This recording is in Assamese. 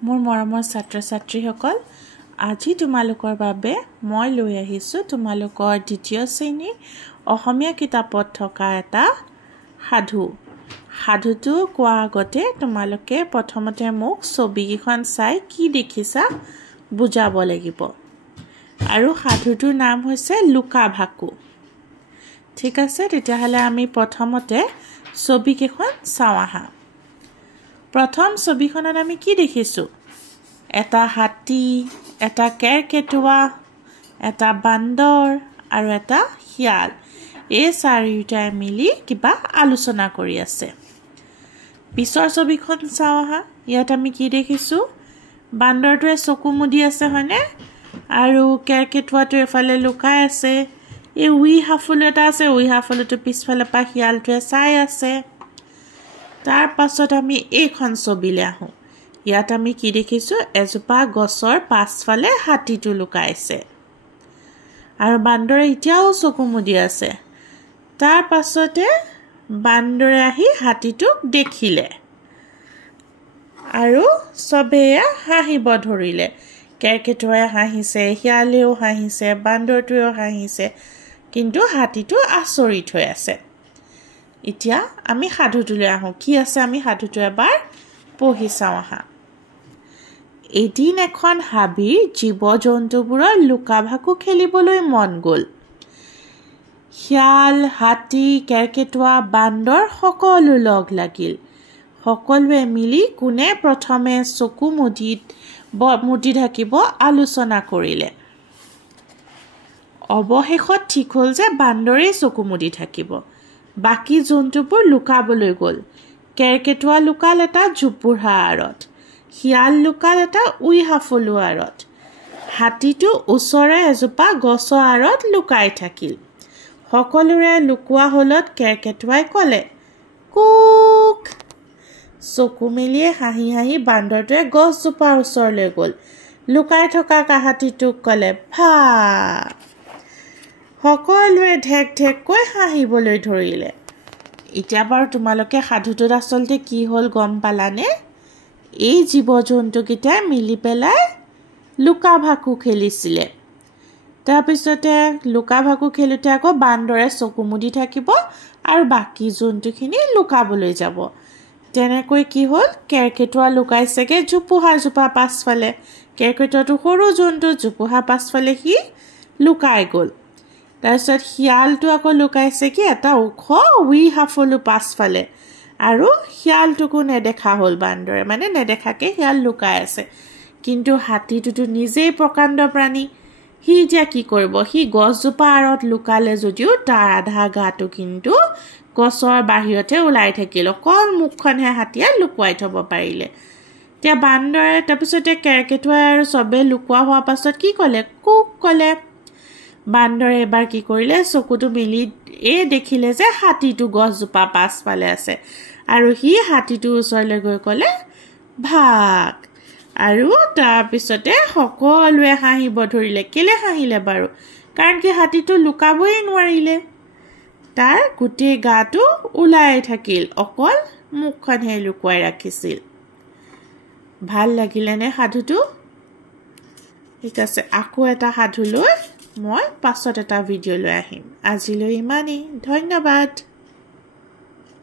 মোৰ মৰমৰ ছাত্ৰ-ছাত্ৰীসকল আজি তোমালোকৰ বাবে মই লৈ আহিছো তোমালোকৰ দ্বিতীয় শ্ৰেণীৰ অসমীয়া কিতাপত থকা এটা সাধুটো কোৱা আগতে তোমালোকে প্ৰথমতে মোক ছবিখন চাই কি দেখিছা বুজাব লাগিব আৰু সাধুটোৰ নাম হৈছে লুকা ভাকু ঠিক আছে তেতিয়াহলে আমি প্ৰথমতে ছবিকেখন চাওঁ আহা প্ৰথম ছবিখনত আমি কি দেখিছো এটা হাতী এটা কেৰকেটুৱা এটা বান্দৰ আৰু এটা শিয়াল এই চাৰিটাই মিলি কিবা আলোচনা কৰি আছে পিছৰ ছবিখন চাওঁ আহা ইয়াত আমি কি দেখিছো বান্দৰটোৱে চকু মুদি আছে হয়নে আৰু কেৰকেটুৱাটো এফালে লুকাই আছে এই উই হাফুল এটা আছে উই হাফুলটো পিছফালে পা শিয়ালটোৱে চাই আছে তাৰ পাছত আমি এইখন ছবিলে আহো ইয়াত আমি কি দেখিছো এজোপা গছৰ পাছফালে হাতীটো লুকাইছে আৰু বান্দৰে এতিয়াও চকু মুদি আছে তাৰ পাছতে বান্দৰে আহি হাতীটোক দেখিলে আৰু সবে হাঁহিব ধৰিলে কেৰকেটুৱাই হাঁহিছে শিয়ালেও হাঁহিছে বান্দৰটোও হাঁহিছে কিন্তু হাতীটো আচৰিত হৈ আছে এতিয়া আমি সাধুটোলৈ আহো কি আছে আমি সাধুটো এবাৰ পঢ়ি চাওঁ আহা এদিন এখন হাবিৰ জীৱ-জন্তুবোৰৰ লুকা-ভাকু খেলিবলৈ মন গ'ল শিয়াল হাতী কেৰকেটুৱা বান্দৰ সকলো লগ লাগিল সকলোৱে মিলি কোনে প্ৰথমে চকু মুদি থাকিব আলোচনা কৰিলে অৱশেষত ঠিক হ'ল যে বান্দৰেই চকু মুদি থাকিব বাকি জন্তুবোৰ লুকাবলৈ গ'ল কেৰকেটুৱা লুকাল এটা জোপোহা আঁৰত শিয়াল লুকাল এটা উই হাফলু আঁৰত হাতীটো ওচৰে এজোপা গছৰ আঁৰত লুকাই থাকিল সকলোৰে লুকুৱা হলত কেৰকেটুৱাই ক'লে কুক চকু মেলিয়ে হাঁহি হাঁহি বান্দৰটোৱে গছজোপাৰ ওচৰলৈ গ'ল লুকাই থকা হাতীটোক ক'লে ভা সকলোৱে ঢেক ঢেককৈ হাঁহিবলৈ ধৰিলে এতিয়া বাৰু তোমালোকে সাধুটোত আচলতে কি হ'ল গম পালানে এই জীৱ-জন্তুকেইটাই মিলি পেলাই লুকা-ভাকু খেলিছিলে তাৰপিছতে লুকা-ভাকু খেলোতে আকৌ বান্দৰে চকু মুদি থাকিব আৰু বাকি জন্তুখিনি লুকাবলৈ যাব তেনেকৈ কি হ'ল কেৰকেটুৱা লুকাইছেগে জোপোহা পাছফালে কেৰকেটুৱাটো সৰু জন্তু জোপোহা পাছফালে সি লুকাই গ'ল তাৰপিছত শিয়ালটো আকৌ লুকাইছে কি এটা ওখ উই হাফলু পাছফালে আৰু শিয়ালটোকো নেদেখা হ'ল বান্দৰে মানে নেদেখাকে শিয়াল লুকাই আছে কিন্তু হাতীটোতো নিজেই প্ৰকাণ্ড প্ৰাণী সি এতিয়া কি কৰিব সি গছজোপা আঁৰত লুকালে যদিও তাৰ আধা গাটো কিন্তু গছৰ বাহিৰতে ওলাই থাকিল অকল মুখখনহে হাতীয়ে লুকুৱাই থব পাৰিলে এতিয়া বান্দৰে তাৰপিছতে কেৰকেটুৱাই আৰু চবে লুকুৱা হোৱাৰ পাছত কি ক'লে কুক ক'লে বান্দৰে এবাৰ কি কৰিলে চকুটো মেলি দেখিলে যে হাতীটো গছজোপা পাছফালে আছে আৰু সি হাতীটোৰ ওচৰলৈ গৈ ক'লে ভাগ আৰু তাৰপিছতে সকলোৱে হাঁহিব ধৰিলে কেলে হাঁহিলে বাৰু কাৰণ কি হাতীটো লুকাবই নোৱাৰিলে তাৰ গোটেই গাটো ওলাই থাকিল অকল মুখখনহে লুকুৱাই ৰাখিছিল ভাল লাগিলেনে সাধুটো ঠিক আছে আকৌ এটা সাধু লৈ মই পাছত এটা ভিডিঅ' লৈ আহিম আজিলৈ ইমানেই ধন্যবাদ